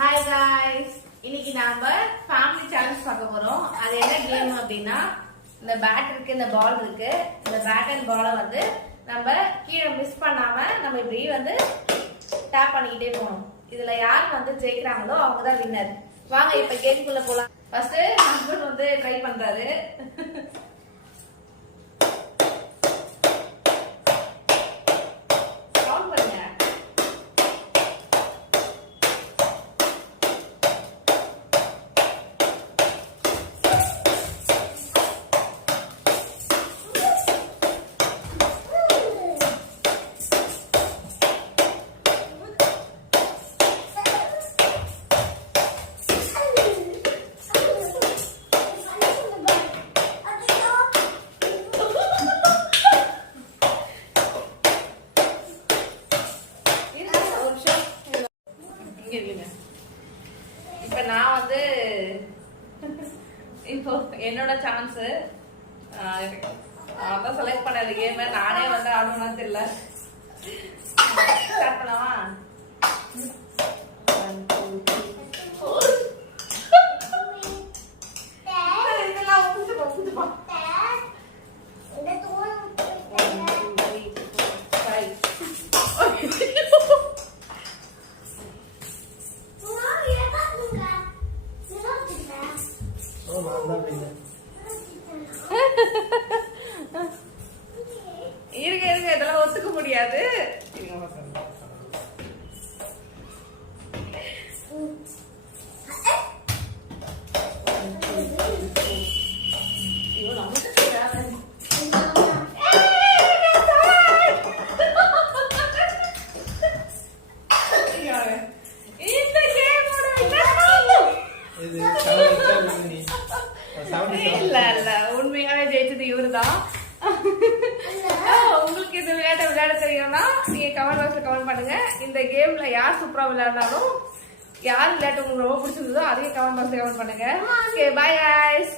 Hi guys, இன்னைக்கு நாம family challenge பார்க்க போறோம். அது என்ன கேம் அப்படின்னா, இந்த பேட் இருக்கு, இந்த பால் இருக்கு. இந்த பேட் அண்ட் பாலை வந்து நம்ம கீழே மிஸ் பண்ணாம நம்ம இப்படி வந்து டேப் பண்ணிக்கிட்டே போகணும். இதுல யார் வந்து ஜெயிக்கிறாங்களோ அவங்க தான் வின்னர். வாங்க இப்ப கேம்குள்ள போலாம். ஃபர்ஸ்ட் ஹஸ்பண்ட் வந்து ட்ரை பண்றாரு. இப்ப நான் வந்து இப்போ என்னோட சான்ஸ் அதான் செலக்ட் பண்ணது கேம். நானே வந்து ஆடணும்னா தெரியல. ஸ்டார்ட் பண்ணலாமா? இருக்க இருக்க இதெல்லாம் ஒத்துக்க முடியாது. இல்ல இல்ல, உண்மையாவே ஜெயிச்சது இவருதான். உங்களுக்கு இந்த விளையாட தெரியும்னா நீங்க கமெண்ட் பாக்ஸ்ல கமெண்ட் பண்ணுங்க. இந்த கேம்ல யார் சூப்பரா விளையாடினாலும், யார் விளையாட்டு உங்களுக்கு ரொம்ப பிடிச்சிருந்ததோ அதையும் கமெண்ட் பாக்ஸ்ல கமெண்ட் பண்ணுங்க. Okay, by guys.